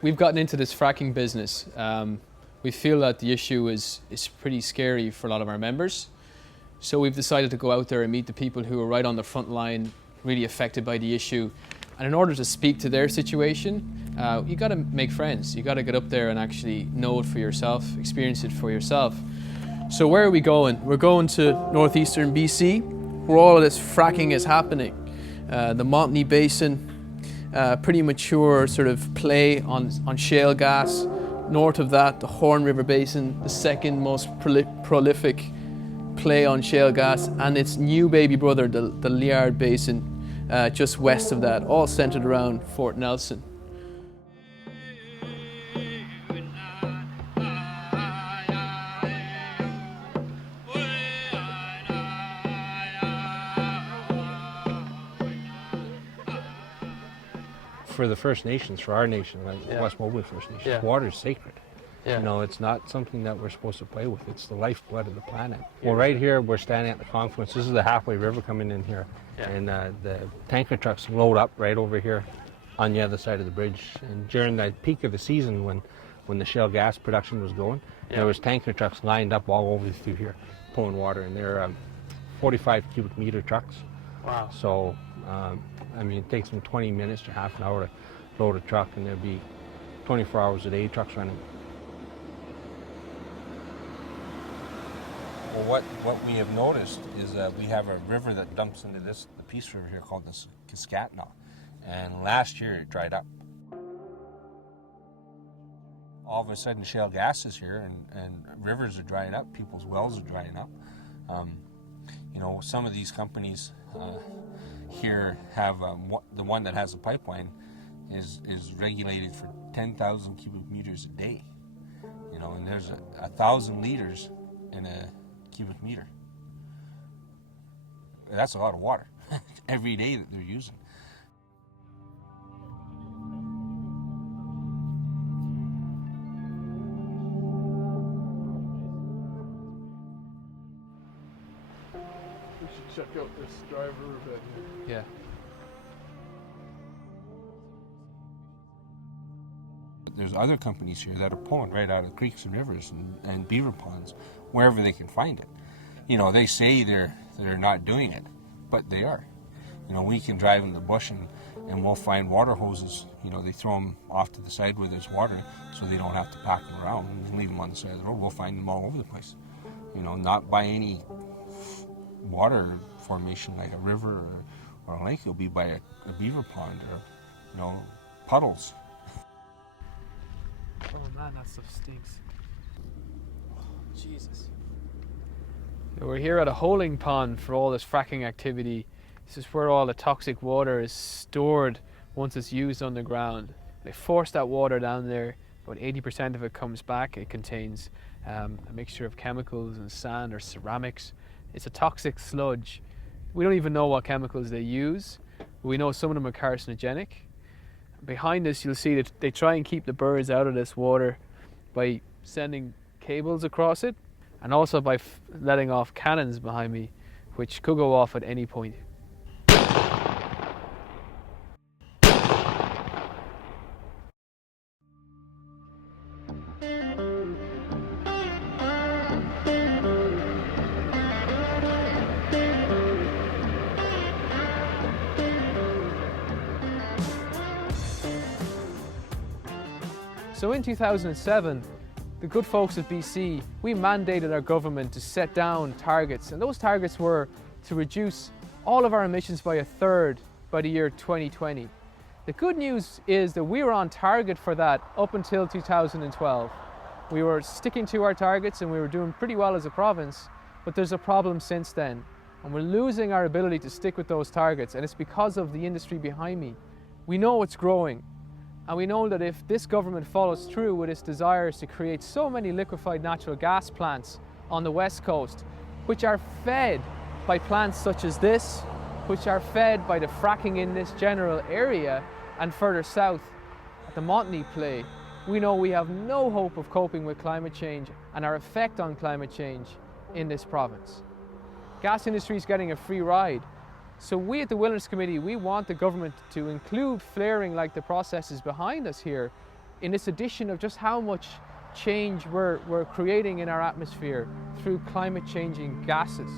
We've gotten into this fracking business. We feel that the issue is pretty scary for a lot of our members. So we've decided to go out there and meet the people who are right on the front line, really affected by the issue. And in order to speak to their situation, you got to make friends. You got to get up there and actually know it for yourself, experience it for yourself. So where are we going? We're going to northeastern BC, where all of this fracking is happening. The Montney Basin, pretty mature sort of play on shale gas. North of that, the Horn River Basin, the second most prolific play on shale gas, and its new baby brother, the Liard Basin, just west of that, all centered around Fort Nelson. For the First Nations, for our nation, like West Mobile First Nations, water is sacred. You know, it's not something that we're supposed to play with. It's the lifeblood of the planet. Well, right here, we're standing at the confluence. This is the halfway river coming in here. And the tanker trucks load up right over here on the other side of the bridge. And during the peak of the season, when the shale gas production was going, there was tanker trucks lined up all over through here, pulling water. And they're 45 cubic meter trucks. Wow. So, I mean, it takes them 20 minutes to half an hour to load a truck, and there'll be 24 hours a day trucks running. Well, what we have noticed is that we have a river that dumps into the Peace River here called the Saskatchewan, and last year it dried up. All of a sudden shale gas is here, and rivers are drying up, people's wells are drying up. You know, some of these companies here have, the one that has a pipeline is regulated for 10,000 cubic meters a day. You know, and there's 1,000 liters in a cubic meter. That's a lot of water every day that they're using. We should check out this driver a bit here. Yeah. There's other companies here that are pulling right out of creeks and rivers and beaver ponds, wherever they can find it. You know, they say they're not doing it, but they are. You know, we can drive in the bush and we'll find water hoses. You know, they throw them off to the side where there's water, so they don't have to pack them around and leave them on the side of the road. We'll find them all over the place. You know, not by any water formation like a river or a lake. It'll be by a beaver pond or, you know, puddles. Oh man, that stuff stinks. Oh, Jesus. We're here at a holding pond for all this fracking activity. This is where all the toxic water is stored once it's used underground. They force that water down there. About 80% of it comes back. It contains a mixture of chemicals and sand or ceramics. It's a toxic sludge. We don't even know what chemicals they use, but we know some of them are carcinogenic. Behind us, you'll see that they try and keep the birds out of this water by sending cables across it, and also by letting off cannons behind me, which could go off at any point. So in 2007, the good folks of BC, we mandated our government to set down targets, and those targets were to reduce all of our emissions by 1/3 by the year 2020. The good news is that we were on target for that up until 2012. We were sticking to our targets and we were doing pretty well as a province, but there's a problem since then, and we're losing our ability to stick with those targets, and it's because of the industry behind me. We know it's growing. And we know that if this government follows through with its desires to create so many liquefied natural gas plants on the west coast, which are fed by plants such as this, which are fed by the fracking in this general area and further south at the Montney play, we know we have no hope of coping with climate change and our effect on climate change in this province. Gas industry is getting a free ride. So we at the Wilderness Committee, we want the government to include flaring like the processes behind us here in this addition of just how much change we're creating in our atmosphere through climate changing gases.